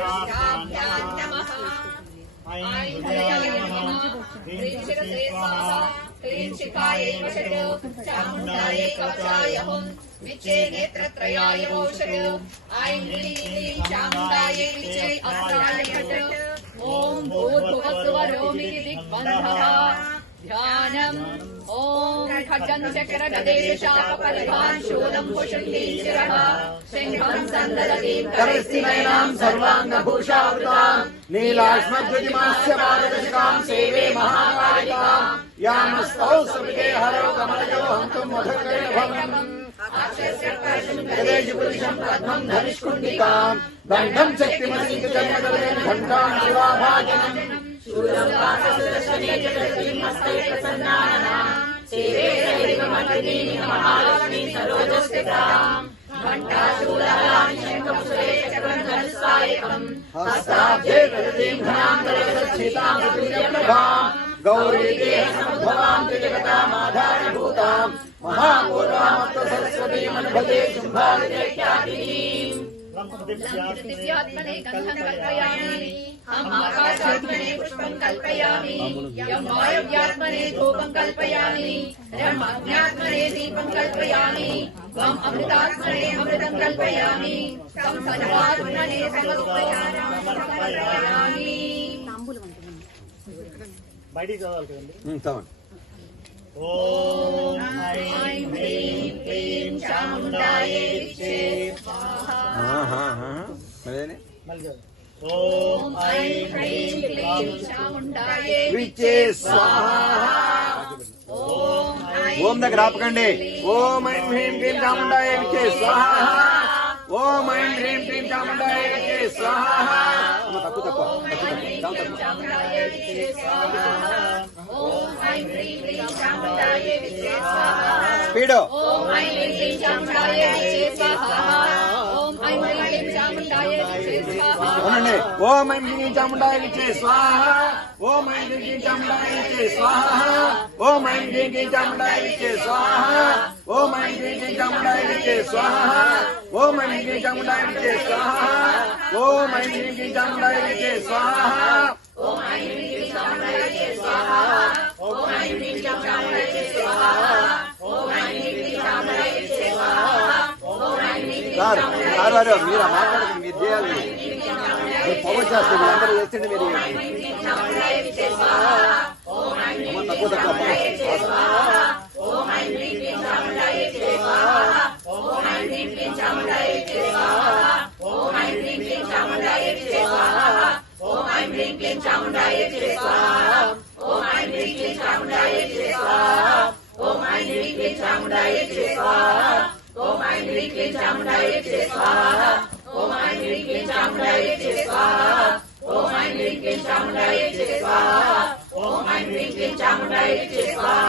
पृष्ठाभ्यां नमः। ऐं हृदयाय नमः। ह्रीं शिरसे स्वाहा। ह्रीं शिखायै वषट्। चामुण्डायै कवचाय हुं। विच्चे नेत्रत्रयाय वोषट्। ऐं ह्रीं क्लीं चामुण्डायै विच्चे अस्त्राय फट्। ॐ भूर्भुवस्सुवरोमिति दिग्बन्धः। ध्यानम् ॐ खड्गं चक्रगदेशापपरिभान् शूलं कुशुण्डीशिरः सिंहं सन्ददतीं करस्थिनयनां सर्वाङ्गभूषावृताम् नीलाश्मद्विमास्य पारदर्शिकां सेवे महाकालिकाम् यामस्तौ सविते हरौ कमलयो हन्तुं मधुकैर्भवनम् पुरुषं पद्मं धनुष्कुण्डिकां दण्डं शक्तिमसिद्धं घण्टां शिवाभाजनम् शूलं पाशसुदर्शने जगद्विमस्ते प्रसन्नानां सेवे दैवमर्दिनी महालक्ष्मी सरोजस्थिताम् घण्टाशूलानि शङ्खपुष्पे चक्रं धनुस्सायकम् हस्ताब्जे प्रदतीं घनान्तरगच्छितां तुल्यप्रभाम् गौरीदेहसमुद्भवां त्रिजगतामाधारभूतां महापूर्वामत्तसरस्वतीमनुभजे शुम्भादिदैत्यादिनीम् दिव्यात्मने गन्धं कल्पयामि हम आकाशात्मने पुष्पं कल्पयामि यं वायव्यात्मने धूपं कल्पयामि रं अग्न्यात्मने दीपं कल्पयामि त्वं अमृतात्मने अमृतं कल्पयामि तं सर्वात्मने समर्पयामि। బయటికి చదవాలి కదండి. ఓం ఐం హ్రీం క్లీం చాముండాయే విచ్చే స్వాహా। ఓం ఐం హ్రీం క్లీం చాముండాయే విచ్చే స్వాహా। ఓం దగ్గర ఆపకండి. ఓం ఐం హ్రీం క్లీం చాముండాయే విచ్చే స్వాహా। ఓం ఐం హ్రీం క్లీం చాముండాయే విచ్చే స్వాహా। తక్కువ తక్కువ స్పీడ్. ఓం ఐం హ్రీం చాముండాయే విచ్చే స్వాహా। ఓం ఐం హ్రీం చాముండాయే విచ్చే స్వాహా। అవునండి. ఓం ఐం హ్రీం చాముండాయే విచ్చే స్వాహా। ఓం ఐం హ్రీం చాముండాయే విచ్చే స్వాహా। ఓం ఐం హ్రీం చాముండాయే విచ్చే స్వాహా। ఓం ఐం హ్రీం చాముండాయే విచ్చే స్వాహా। ఓం ఐం హ్రీం చాముండాయే విచ్చే స్వాహా। ఓం ఐం హ్రీం చాముండాయే విచ్చే స్వాహా। ఓం ఐం హ్రీం చాముండాయే విచ్చే స్వాహా। ఓం ఐం హ్రీం చాముండాయే విచ్చే స్వాహా। ఓం ఐం హ్రీం చాముండాయే విచ్చే స్వాహా। ఓం ఐం హ్రీం సార్ వారు మీరు మాట్లాడుతుంది మీరు చేయాలి. పవర్ చేస్తే మీరందరూ చేస్తుంటే మీరు తక్కువ తక్కువ ఓం ఐం హ్రీం క్లీం చాముండాయే విచ్చే స్వాహా।